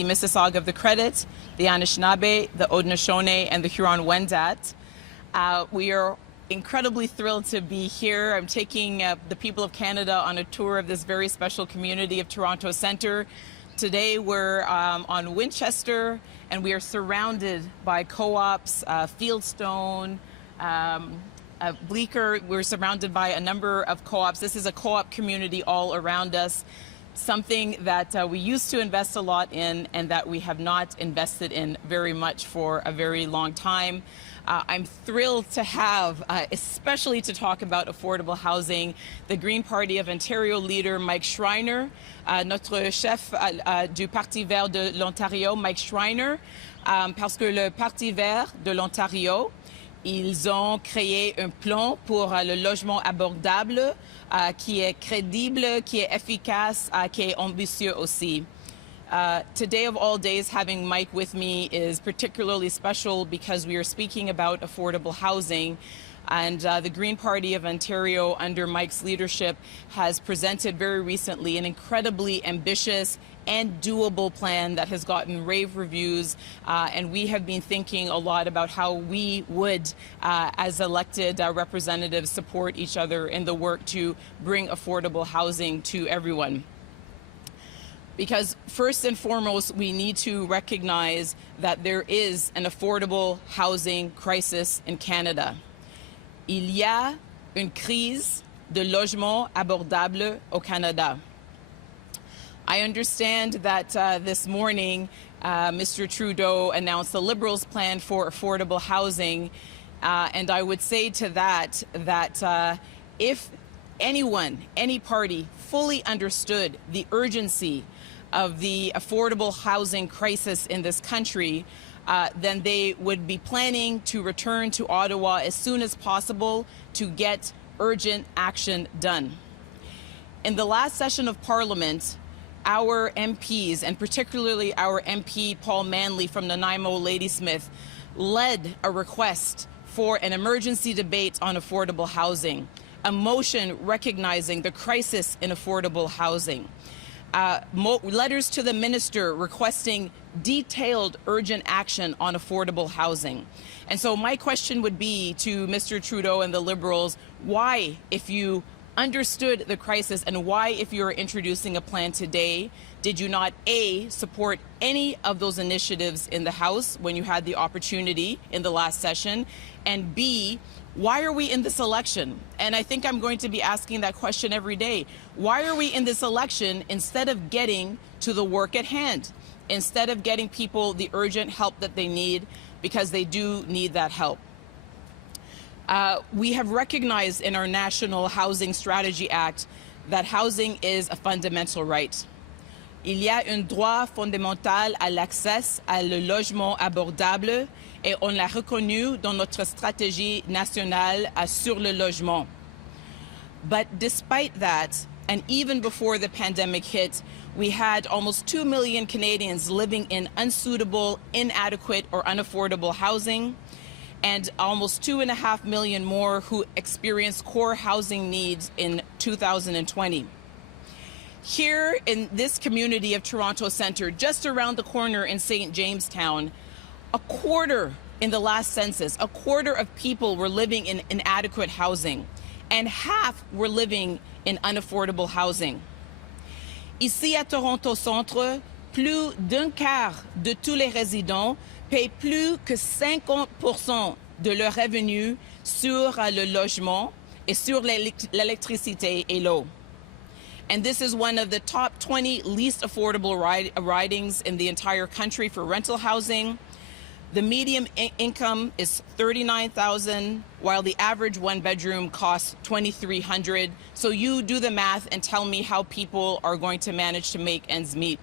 the Mississauga of the Credit, the Anishinaabe, the Haudenosaunee, and the Huron-Wendat. We are incredibly thrilled to be here. I'm taking the people of Canada on a tour of this very special community of Toronto Centre. Today we're on Winchester, and we are surrounded by co-ops, Fieldstone, Bleecker. We're surrounded by a number of co-ops. This is a co-op community all around us, something that we used to invest a lot in and that we have not invested in very much for a very long time. I'm thrilled to have, especially to talk about affordable housing, the Green Party of Ontario leader Mike Schreiner, notre chef du Parti Vert de l'Ontario, Mike Schreiner, parce que le Parti Vert de l'Ontario, ils ont créé un plan pour le logement abordable qui est crédible, qui est efficace, qui est ambitieux aussi. Today of all days, having Mike with me is particularly special because we are speaking about affordable housing. And the Green Party of Ontario, under Mike's leadership, has presented very recently an incredibly ambitious and doable plan that has gotten rave reviews. And we have been thinking a lot about how we would, as elected representatives, support each other in the work to bring affordable housing to everyone. Because first and foremost, we need to recognize that there is an affordable housing crisis in Canada. Il y a une crise de logement abordable au Canada. I understand that this morning, Mr. Trudeau announced the Liberals' plan for affordable housing. And I would say to that, if anyone, any party fully understood the urgency of the affordable housing crisis in this country, then they would be planning to return to Ottawa as soon as possible to get urgent action done. In the last session of Parliament, our MPs, and particularly our MP Paul Manley from Nanaimo Ladysmith, led a request for an emergency debate on affordable housing, a motion recognizing the crisis in affordable housing. Letters to the minister requesting detailed urgent action on affordable housing. And so my question would be to Mr. Trudeau and the Liberals, why, if you understood the crisis and why, if you're introducing a plan today, did you not A, support any of those initiatives in the House when you had the opportunity in the last session, and B, why are we in this election? And I think I'm going to be asking that question every day. Why are we in this election instead of getting to the work at hand, instead of getting people the urgent help that they need, because they do need that help? We have recognized in our National Housing Strategy Act that housing is a fundamental right. Il y a un droit fondamental à l'accès à le logement abordable et on l'a reconnu dans notre stratégie nationale sur le logement. But despite that, and even before the pandemic hit, we had almost 2 million Canadians living in unsuitable, inadequate, or unaffordable housing, and almost 2.5 million more who experienced core housing needs in 2020. Here in this community of Toronto Centre, just around the corner in St. Jamestown, a quarter in the last census, a quarter of people were living in inadequate housing, and half were living in unaffordable housing. Ici à Toronto Centre, plus d'un quart de tous les résidents payent plus que 50% de leurs revenus sur le logement et sur l'électricité et l'eau. And this is one of the top 20 least affordable ridings in the entire country for rental housing. The median income is $39,000, while the average one-bedroom costs $2,300. So you do the math and tell me how people are going to manage to make ends meet.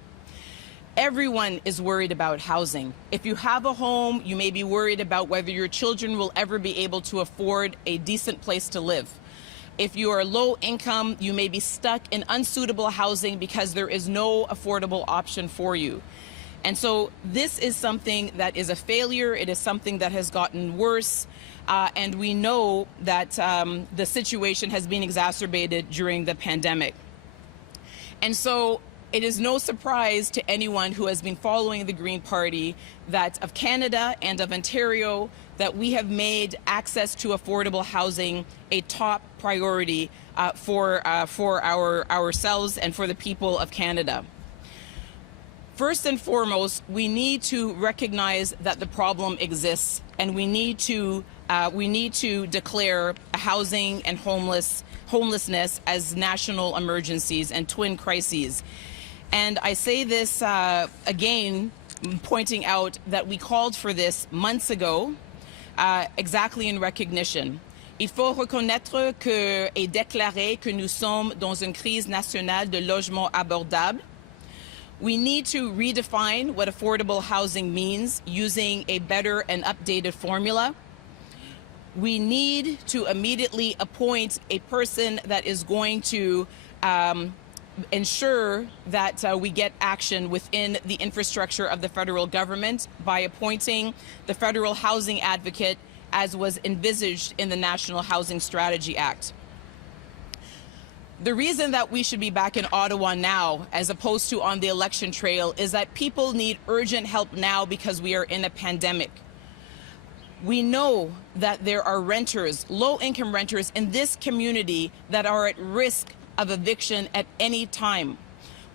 Everyone is worried about housing. If you have a home, you may be worried about whether your children will ever be able to afford a decent place to live. If you are low income, you may be stuck in unsuitable housing because there is no affordable option for you. And so this is something that is a failure. It is something that has gotten worse. And we know that the situation has been exacerbated during the pandemic. And so It is no surprise to anyone who has been following the Green Party that of Canada and of Ontario that we have made access to affordable housing a top priority for ourselves and for the people of Canada. First and foremost, we need to recognize that the problem exists, and we need to declare housing and homelessness as national emergencies and twin crises. And I say this again, pointing out that we called for this months ago, exactly in recognition. Il faut reconnaître que et déclarer que nous sommes dans une crise nationale de logement abordable. We need to redefine what affordable housing means using a better and updated formula. We need to immediately appoint a person that is going to ensure that we get action within the infrastructure of the federal government by appointing the Federal Housing Advocate as was envisaged in the National Housing Strategy Act. The reason that we should be back in Ottawa now, as opposed to on the election trail, is that people need urgent help now because we are in a pandemic. We know that there are renters, low-income renters in this community that are at risk of eviction at any time.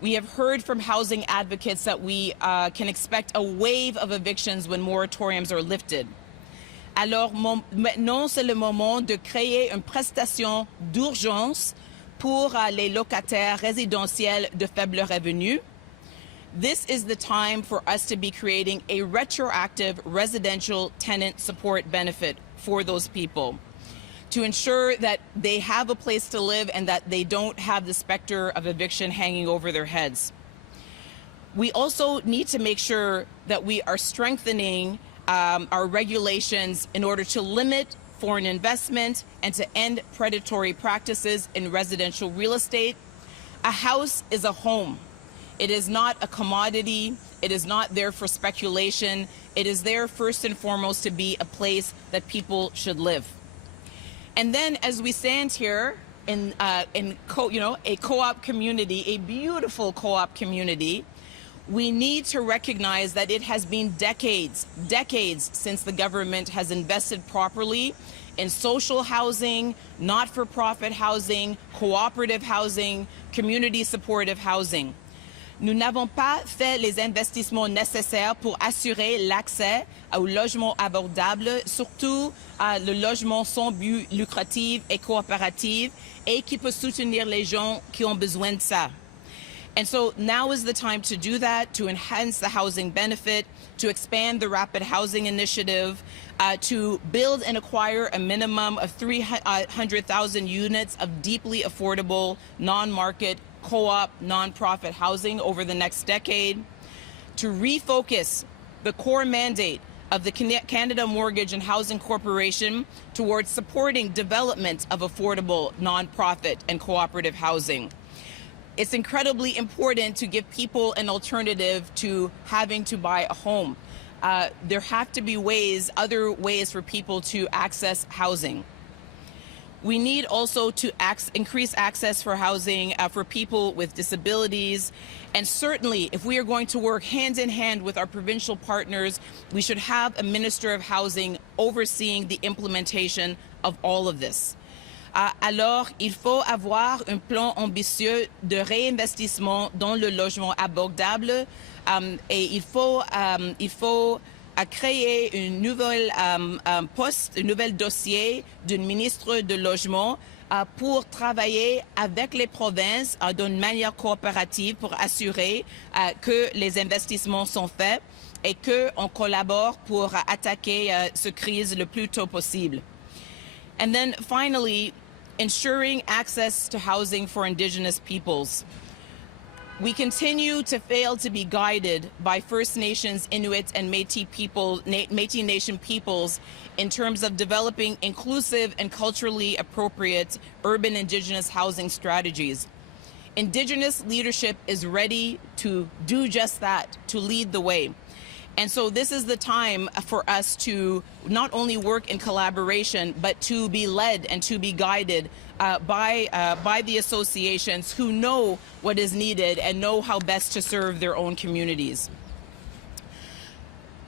We have heard from housing advocates that we can expect a wave of evictions when moratoriums are lifted. Alors maintenant, c'est le moment de créer une prestation d'urgence pour les locataires résidentiels de faible revenu. This is the time for us to be creating a retroactive residential tenant support benefit for those people to ensure that they have a place to live and that they don't have the specter of eviction hanging over their heads. We also need to make sure that we are strengthening our regulations in order to limit foreign investment and to end predatory practices in residential real estate. A house is a home. It is not a commodity. It is not there for speculation. It is there first and foremost to be a place that people should live. And then as we stand here in a co-op community, a beautiful co-op community, we need to recognize that it has been decades since the government has invested properly in social housing, not-for-profit housing, cooperative housing, community supportive housing. Nous n'avons pas fait les investissements nécessaires pour assurer l'accès au logement abordable, surtout le logement sans but lucratif et coopératif, et qui peut soutenir les gens qui ont besoin de ça. And so now is the time to do that, to enhance the housing benefit, to expand the Rapid Housing Initiative, to build and acquire a minimum of 300,000 units of deeply affordable, non-market, co-op, non-profit housing over the next decade, to refocus the core mandate of the Canada Mortgage and Housing Corporation towards supporting development of affordable, non-profit and cooperative housing. It's incredibly important to give people an alternative to having to buy a home. There have to be other ways for people to access housing. We need also to increase access for housing for people with disabilities. And certainly, if we are going to work hand in hand with our provincial partners, we should have a Minister of Housing overseeing the implementation of all of this. Alors, il faut avoir un plan ambitieux de réinvestissement dans le logement abordable et il faut créer un nouvel poste, un nouvel dossier d'un ministre de logement pour travailler avec les provinces d'une manière coopérative pour assurer que les investissements sont faits et qu'on collabore pour attaquer cette crise le plus tôt possible. And then finally, ensuring access to housing for Indigenous peoples. We continue to fail to be guided by First Nations, Inuit, and Métis Nation peoples in terms of developing inclusive and culturally appropriate urban Indigenous housing strategies. Indigenous leadership is ready to do just that, to lead the way. And so this is the time for us to not only work in collaboration, but to be led and to be guided by the associations who know what is needed and know how best to serve their own communities.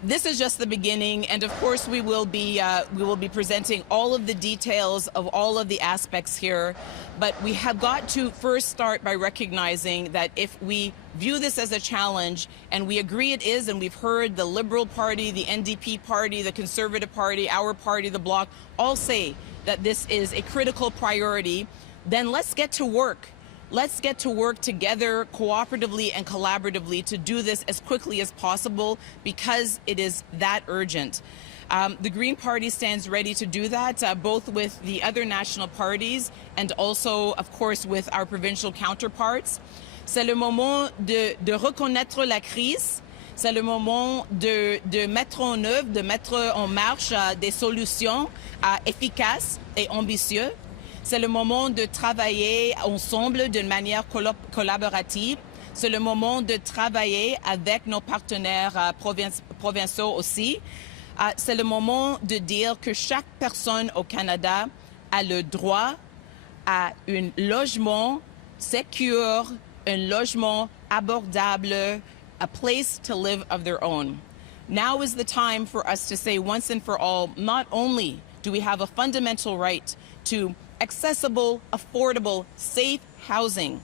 This is just the beginning, and of course we will be presenting all of the details of all of the aspects here, but we have got to first start by recognizing that if we view this as a challenge, and we agree it is, and we've heard the Liberal Party, the NDP Party, the Conservative Party, our party, the Bloc, all say that this is a critical priority, then let's get to work. Let's get to work together cooperatively and collaboratively to do this as quickly as possible because it is that urgent. The Green Party stands ready to do that, both with the other national parties and also, of course, with our provincial counterparts. C'est le moment de reconnaître la crise. C'est le moment de mettre en œuvre, de mettre en marche des solutions efficaces et ambitieuses. C'est le moment de travailler ensemble d'une manière collaborative. C'est le moment de travailler avec nos partenaires provinciaux aussi. C'est le moment de dire que chaque personne au Canada a le droit à un logement sécure, un logement abordable, a place to live of their own. Now is the time for us to say once and for all, not only do we have a fundamental right to accessible, affordable, safe housing,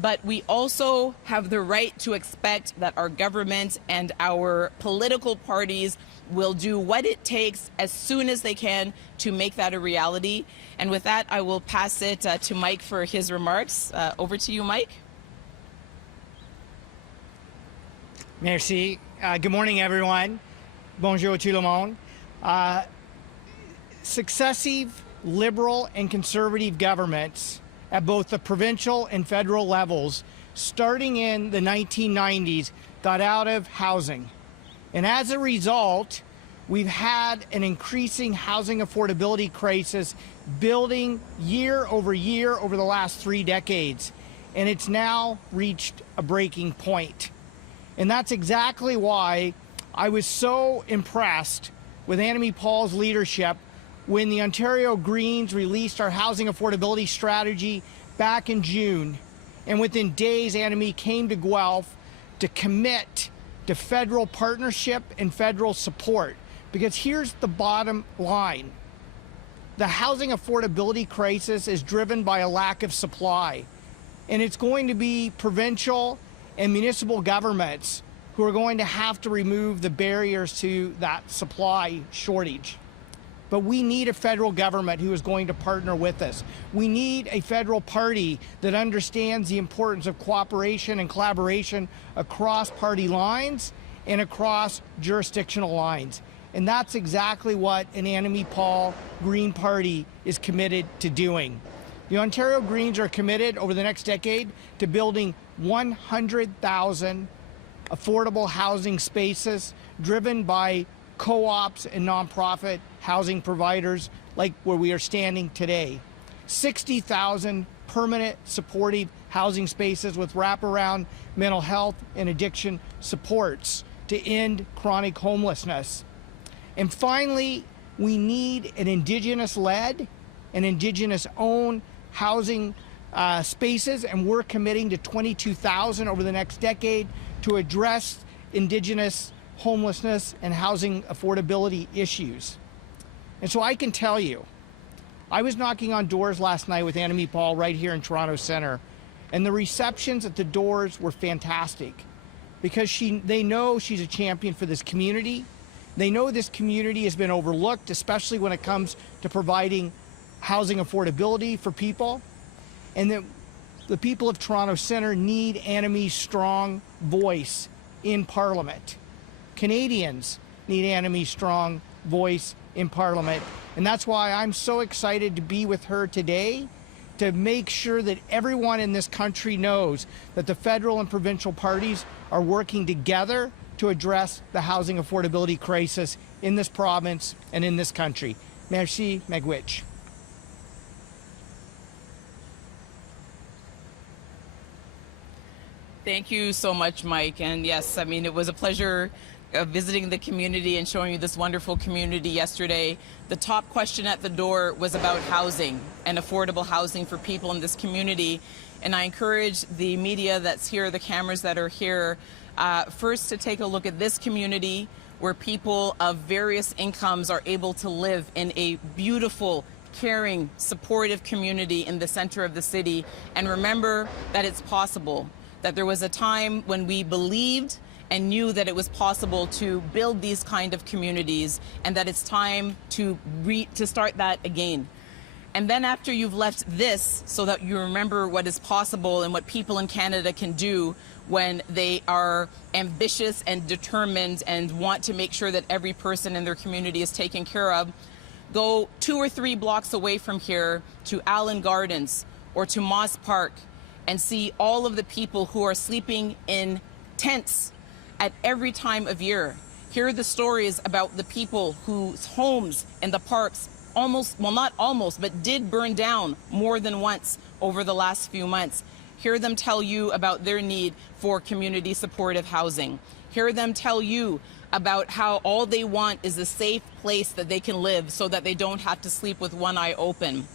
but we also have the right to expect that our government and our political parties will do what it takes as soon as they can to make that a reality. And with that, I will pass it to Mike for his remarks. Over to you, Mike. Merci. Good morning, everyone. Bonjour tout le monde. Successive Liberal and Conservative governments at both the provincial and federal levels, starting in the 1990s, got out of housing. And as a result, we've had an increasing housing affordability crisis building year over the last 3 decades. And it's now reached a breaking point. And that's exactly why I was so impressed with Annamie Paul's leadership when the Ontario Greens released our housing affordability strategy back in June. And within days, Annamie came to Guelph to commit to federal partnership and federal support. Because here's the bottom line. The housing affordability crisis is driven by a lack of supply. And it's going to be provincial and municipal governments who are going to have to remove the barriers to that supply shortage. But we need a federal government who is going to partner with us. We need a federal party that understands the importance of cooperation and collaboration across party lines and across jurisdictional lines. And that's exactly what an Annamie Paul Green Party is committed to doing. The Ontario Greens are committed over the next decade to building 100,000 affordable housing spaces driven by co-ops and nonprofit housing providers like where we are standing today. 60,000 permanent supportive housing spaces with wraparound mental health and addiction supports to end chronic homelessness. And finally, we need an Indigenous-led and Indigenous-owned housing spaces, and we're committing to 22,000 over the next decade to address Indigenous homelessness and housing affordability issues. And so I can tell you, I was knocking on doors last night with Annamie Paul right here in Toronto Centre, and the receptions at the doors were fantastic because they know she's a champion for this community. They know this community has been overlooked, especially when it comes to providing housing affordability for people, and that the people of Toronto Centre need Annamie's strong voice in Parliament. Canadians need Annamie's strong voice in Parliament, and that's why I'm so excited to be with her today to make sure that everyone in this country knows that the federal and provincial parties are working together to address the housing affordability crisis in this province and in this country. Merci, Megwitch. Thank you so much, Mike. And yes, I mean, it was a pleasure visiting the community and showing you this wonderful community yesterday, the top question at the door was about housing and affordable housing for people in this community. And I encourage the media that's here, the cameras that are here, first to take a look at this community where people of various incomes are able to live in a beautiful, caring, supportive community in the center of the city. And remember that it's possible, that there was a time when we believed and knew that it was possible to build these kind of communities, and that it's time to start that again. And then after you've left this, so that you remember what is possible and what people in Canada can do when they are ambitious and determined and want to make sure that every person in their community is taken care of, go 2 or 3 blocks away from here to Allen Gardens or to Moss Park and see all of the people who are sleeping in tents at every time of year. Hear the stories about the people whose homes in the parks almost, well, not almost, but did burn down more than once over the last few months. Hear them tell you about their need for community supportive housing. Hear them tell you about how all they want is a safe place that they can live so that they don't have to sleep with one eye open.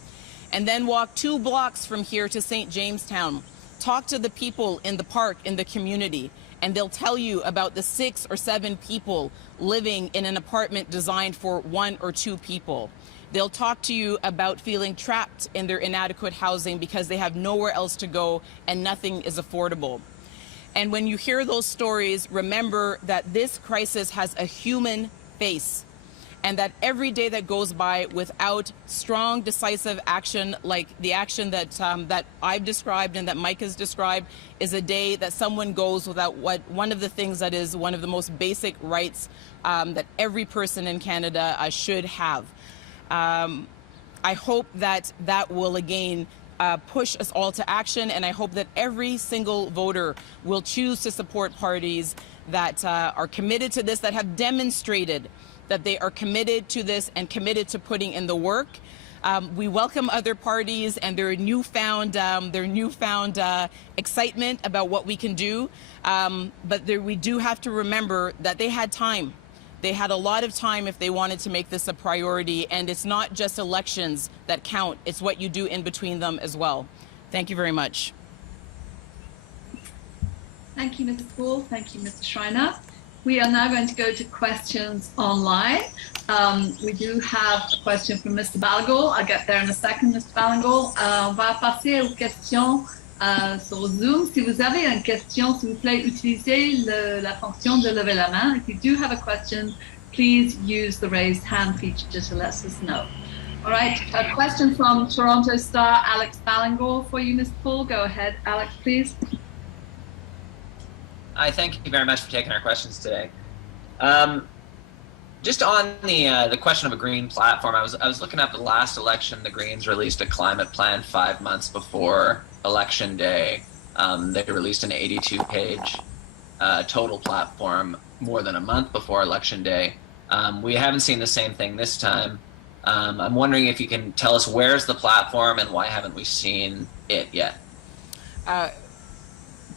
And then walk 2 blocks from here to St. Jamestown. Talk to the people in the park, in the community, and they'll tell you about the 6 or 7 people living in an apartment designed for 1 or 2 people. They'll talk to you about feeling trapped in their inadequate housing because they have nowhere else to go and nothing is affordable. And when you hear those stories, remember that this crisis has a human face, and that every day that goes by without strong, decisive action, like the action that that I've described and that Mike has described, is a day that someone goes without one of the things that is one of the most basic rights that every person in Canada should have. I hope that that will again push us all to action, and I hope that every single voter will choose to support parties that are committed to this, that have demonstrated that they are committed to this and committed to putting in the work. We welcome other parties and their newfound excitement about what we can do, but we do have to remember that they had time. They had a lot of time if they wanted to make this a priority, and it's not just elections that count, it's what you do in between them as well. Thank you very much. Thank you, Mr. Paul. Thank you, Mr. Schreiner. We are now going to go to questions online. We do have a question from Mr. Balagour. I'll get there in a second, Mr. Balagour. On va passer aux questions sur Zoom. Si vous avez une question, s'il vous plaît, utilisez la fonction de lever la main. If you do have a question, please use the raised hand feature to let us know. All right, a question from Toronto Star, Alex Balagour for you, Mr. Paul. Go ahead, Alex, please. Hi, thank you very much for taking our questions today. Just on the question of a green platform, I was looking up the last election. The Greens released a climate plan 5 months before Election Day. They released an 82-page total platform more than a month before Election Day. We haven't seen the same thing this time. I'm wondering if you can tell us where's the platform and why haven't we seen it yet?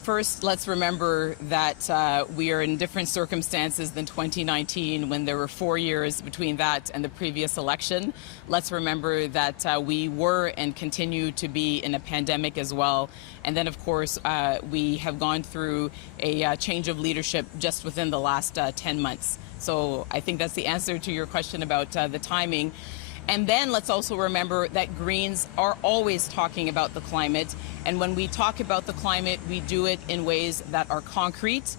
First, let's remember that we are in different circumstances than 2019 when there were 4 years between that and the previous election. Let's remember that we were and continue to be in a pandemic as well. And then, of course, we have gone through a change of leadership just within the last 10 months. So I think that's the answer to your question about the timing. And then let's also remember that Greens are always talking about the climate. And when we talk about the climate, we do it in ways that are concrete.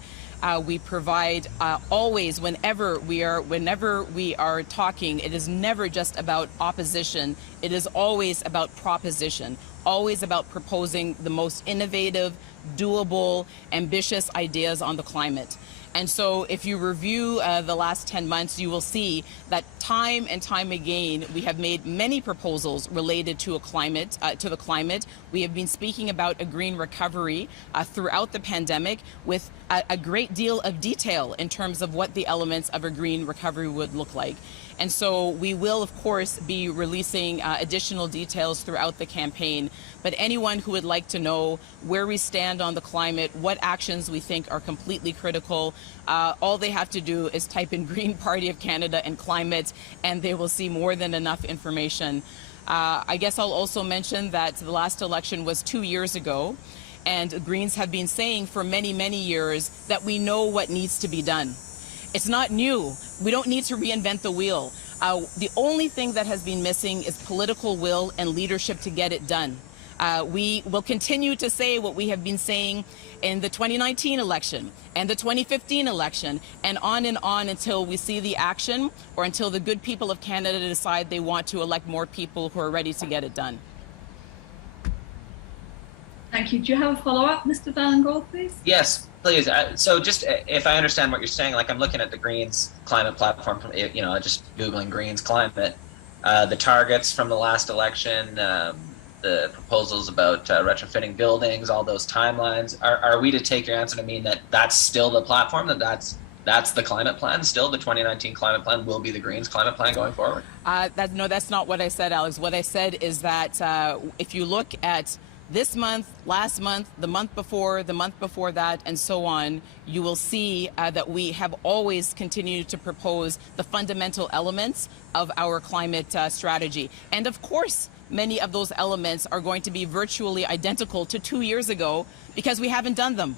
We provide always, whenever we are talking, it is never just about opposition. It is always about proposition, always about proposing the most innovative, doable, ambitious ideas on the climate. And so if you review the last 10 months, you will see that time and time again, we have made many proposals related to the climate. We have been speaking about a green recovery throughout the pandemic with a great deal of detail in terms of what the elements of a green recovery would look like. And so we will, of course, be releasing additional details throughout the campaign. But anyone who would like to know where we stand on the climate, what actions we think are completely critical, all they have to do is type in Green Party of Canada and climate, and they will see more than enough information. I guess I'll also mention that the last election was 2 years ago, and Greens have been saying for many, many years that we know what needs to be done. It's not new. We don't need to reinvent the wheel. The only thing that has been missing is political will and leadership to get it done. We will continue to say what we have been saying in the 2019 election and the 2015 election and on until we see the action or until the good people of Canada decide they want to elect more people who are ready to get it done. Thank you. Do you have a follow-up, Mr. Valengol, please? Yes, please. So just if I understand what you're saying, like I'm looking at the Greens climate platform, from, just Googling Greens climate, the targets from the last election, the proposals about retrofitting buildings, all those timelines. Are we to take your answer to mean that that's still the platform, that's the climate plan, still the 2019 climate plan will be the Greens climate plan going forward? No, that's not what I said, Alex. What I said is that if you look at this month, last month, the month before that, and so on, you will see that we have always continued to propose the fundamental elements of our climate strategy. And of course, many of those elements are going to be virtually identical to 2 years ago because we haven't done them.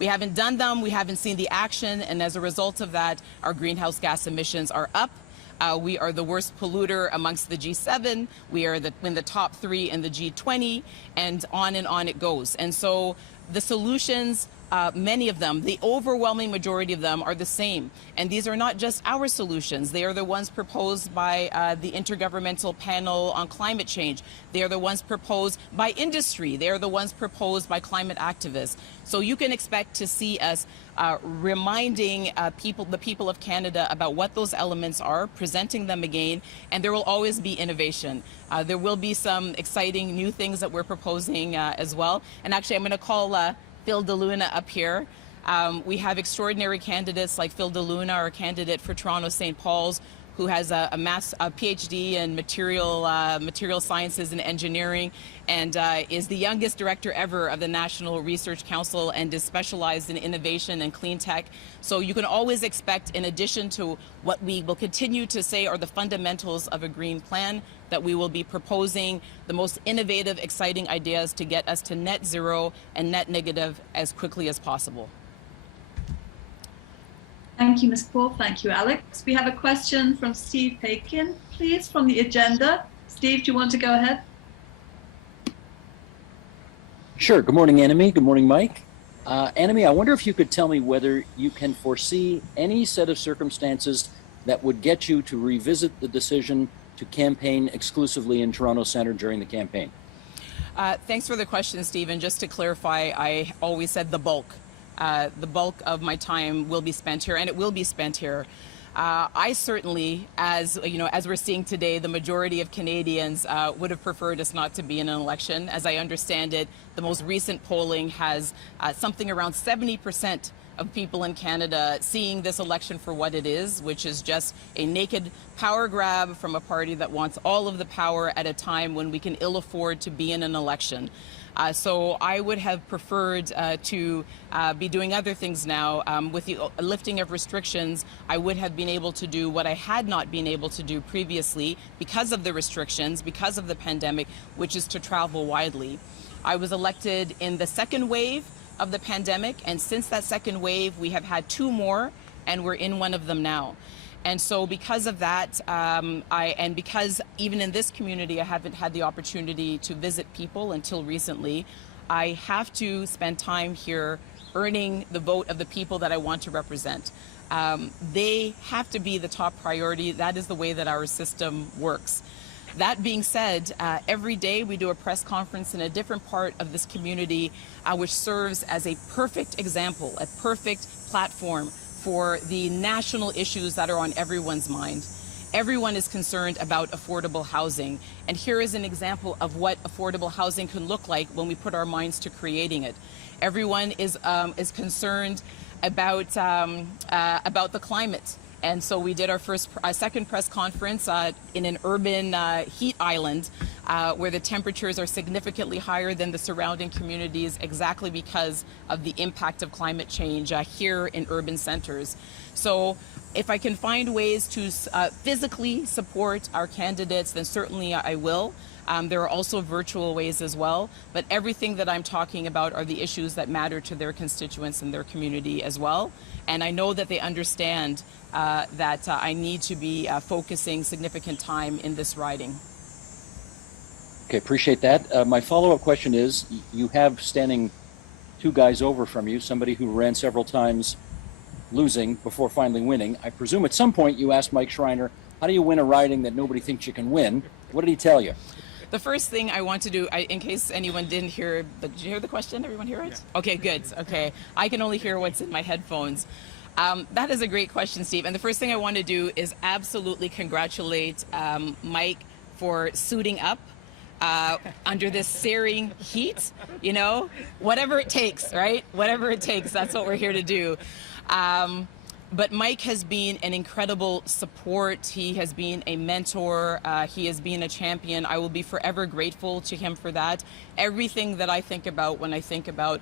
We haven't done them, we haven't seen the action, and as a result of that, our greenhouse gas emissions are up. We are the worst polluter amongst the G7. We are in the top 3 in the G20, and on it goes. And so the solutions, many of them, the overwhelming majority of them are the same. And these are not just our solutions. They are the ones proposed by the Intergovernmental Panel on Climate Change. They are the ones proposed by industry. They are the ones proposed by climate activists. So you can expect to see us reminding the people of Canada about what those elements are, presenting them again, and there will always be innovation. There will be some exciting new things that we're proposing as well. And actually, I'm going to call Phil DeLuna up here. We have extraordinary candidates like Phil DeLuna, our candidate for Toronto St. Paul's, who has a PhD in material sciences and engineering, and is the youngest director ever of the National Research Council and is specialized in innovation and clean tech. So you can always expect, in addition to what we will continue to say are the fundamentals of a green plan, that we will be proposing the most innovative, exciting ideas to get us to net zero and net negative as quickly as possible. Thank you, Ms. Paul. Thank you, Alex. We have a question from Steve Pakin, please, from the agenda. Steve, do you want to go ahead? Sure. Good morning, Annamie. Good morning, Mike. Annamie, I wonder if you could tell me whether you can foresee any set of circumstances that would get you to revisit the decision to campaign exclusively in Toronto Centre during the campaign. Thanks for the question, Stephen. Just to clarify, I always said the bulk. The bulk of my time will be spent here, and it will be spent here. I certainly, as we're seeing today, the majority of Canadians would have preferred us not to be in an election. As I understand it, the most recent polling has something around 70% of people in Canada seeing this election for what it is, which is just a naked power grab from a party that wants all of the power at a time when we can ill afford to be in an election. So I would have preferred to be doing other things now. With the lifting of restrictions, I would have been able to do what I had not been able to do previously because of the restrictions, because of the pandemic, which is to travel widely. I was elected in the second wave of the pandemic, and since that second wave, we have had 2 more, and we're in one of them now. And so because of that, and because even in this community, I haven't had the opportunity to visit people until recently, I have to spend time here earning the vote of the people that I want to represent. They have to be the top priority. That is the way that our system works. That being said, every day we do a press conference in a different part of this community, which serves as a perfect example, a perfect platform for the national issues that are on everyone's mind. Everyone is concerned about affordable housing. And here is an example of what affordable housing can look like when we put our minds to creating it. Everyone is concerned about the climate. And so we did our second press conference in an urban heat island where the temperatures are significantly higher than the surrounding communities, exactly because of the impact of climate change here in urban centers. So if I can find ways to physically support our candidates, then certainly I will. There are also virtual ways as well, but everything that I'm talking about are the issues that matter to their constituents and their community as well. And I know that they understand that I need to be focusing significant time in this riding. Okay, appreciate that. My follow-up question is, you have standing two guys over from you, somebody who ran several times losing before finally winning. I presume at some point you asked Mike Schreiner, how do you win a riding that nobody thinks you can win? What did he tell you? The first thing I want to do, in case anyone didn't hear, did you hear the question? Everyone hear it? Yeah. Okay, good. Okay. I can only hear what's in my headphones. That is a great question, Steve. And the first thing I want to do is absolutely congratulate Mike for suiting up under this searing heat, you know, whatever it takes, right? Whatever it takes, that's what we're here to do. But Mike has been an incredible support. He has been a mentor. He has been a champion. I will be forever grateful to him for that. Everything that I think about when I think about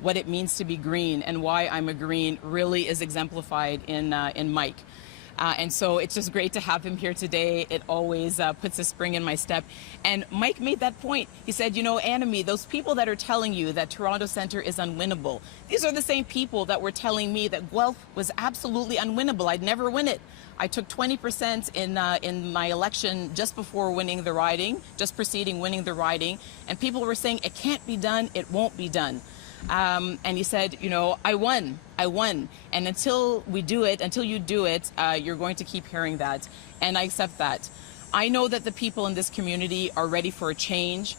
what it means to be green and why I'm a green really is exemplified in Mike. And so it's just great to have him here today. It always puts a spring in my step. And Mike made that point. He said, you know, Annamie, those people that are telling you that Toronto Centre is unwinnable, these are the same people that were telling me that Guelph was absolutely unwinnable. I'd never win it. I took 20% in my election just before winning the riding, just preceding winning the riding. And people were saying, it can't be done, it won't be done. And he said, you know, I won. And until we do it, until you do it, you're going to keep hearing that. And I accept that. I know that the people in this community are ready for a change.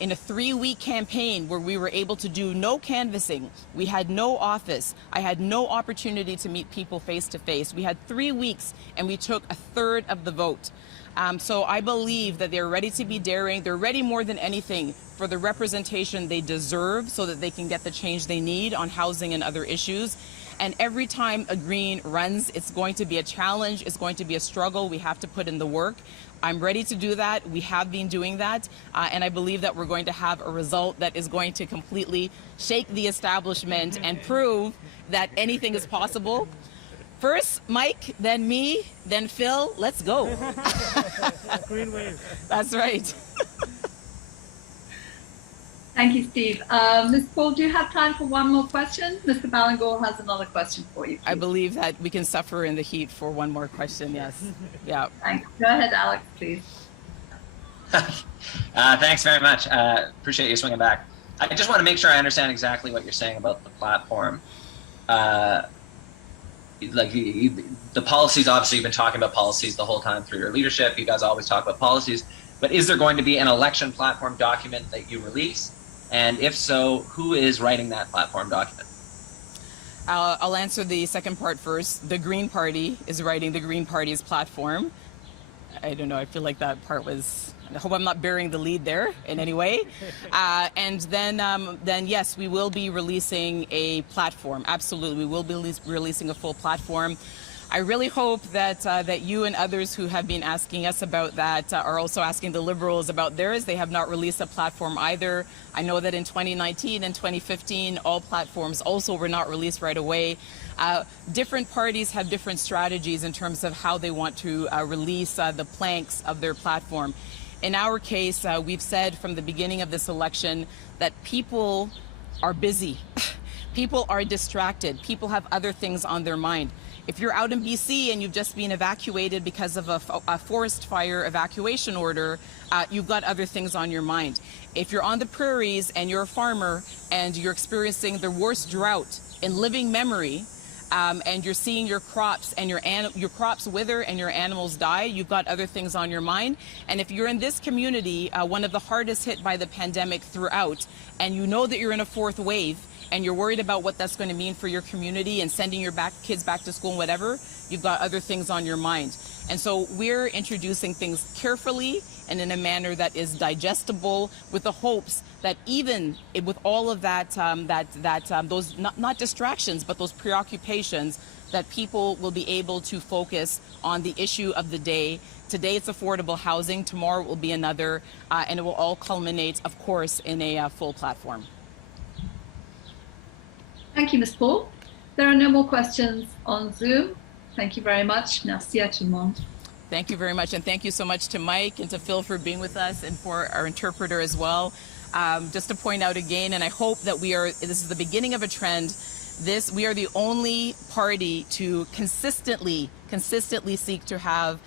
In a 3-week campaign where we were able to do no canvassing, we had no office, I had no opportunity to meet people face to face. We had 3 weeks and we took 1/3 of the vote. So I believe that they're ready to be daring. They're ready more than anything for the representation they deserve so that they can get the change they need on housing and other issues. And every time a Green runs, it's going to be a challenge. It's going to be a struggle. We have to put in the work. I'm ready to do that. We have been doing that. And I believe that we're going to have a result that is going to completely shake the establishment and prove that anything is possible. First, Mike, then me, then Phil. Let's go. Green wave. That's right. Thank you, Steve. Ms. Paul, do you have time for one more question? Mr. Ballingall has another question for you. Please. I believe that we can suffer in the heat for one more question, yes. Yeah. Thanks. Go ahead, Alex, please. Thanks very much. Appreciate you swinging back. I just want to make sure I understand exactly what you're saying about the platform. Like the policies, obviously you've been talking about policies the whole time through your leadership. You guys always talk about policies, but is there going to be an election platform document that you release? And if so, who is writing that platform document? I'll answer the second part first. The Green Party is writing the Green Party's platform. I don't know, I feel like that part was, I hope I'm not bearing the lead there in any way. And then yes, we will be releasing a platform. Absolutely, we will be releasing a full platform. I really hope that that you and others who have been asking us about that are also asking the Liberals about theirs. They have not released a platform either. I know that in 2019 and 2015, all platforms also were not released right away. Different parties have different strategies in terms of how they want to release the planks of their platform. In our case, we've said from the beginning of this election that people are busy. People are distracted. People have other things on their mind. If you're out in BC and you've just been evacuated because of a forest fire evacuation order, you've got other things on your mind. If you're on the prairies and you're a farmer and you're experiencing the worst drought in living memory, and you're seeing your crops and your crops wither and your animals die, you've got other things on your mind. And if you're in this community, one of the hardest hit by the pandemic throughout, and you know that you're in a fourth wave, and you're worried about what that's going to mean for your community and sending your kids back to school and whatever, you've got other things on your mind. And so we're introducing things carefully and in a manner that is digestible, with the hopes that even with all of that, those not distractions, but those preoccupations, that people will be able to focus on the issue of the day. Today it's affordable housing, tomorrow it will be another, and it will all culminate, of course, in a full platform. Thank you, Ms. Paul. There are no more questions on Zoom. Thank you very much. Merci à tout le monde. Thank you very much, and thank you so much to Mike and to Phil for being with us, and for our interpreter as well. Just to point out again, and I hope that this is the beginning of a trend. We are the only party to consistently seek to have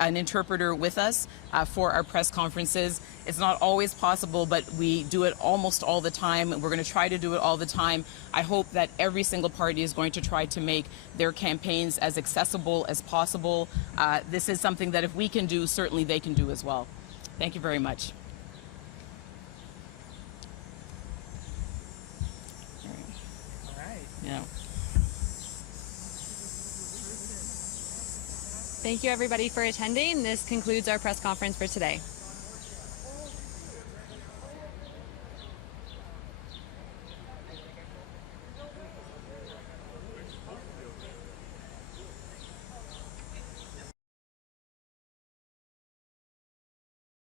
an interpreter with us for our press conferences. It's not always possible, but we do it almost all the time, and we're going to try to do it all the time. I hope that every single party is going to try to make their campaigns as accessible as possible. This is something that if we can do, certainly they can do as well. Thank you very much. Yeah. Thank you, everybody, for attending. This concludes our press conference for today.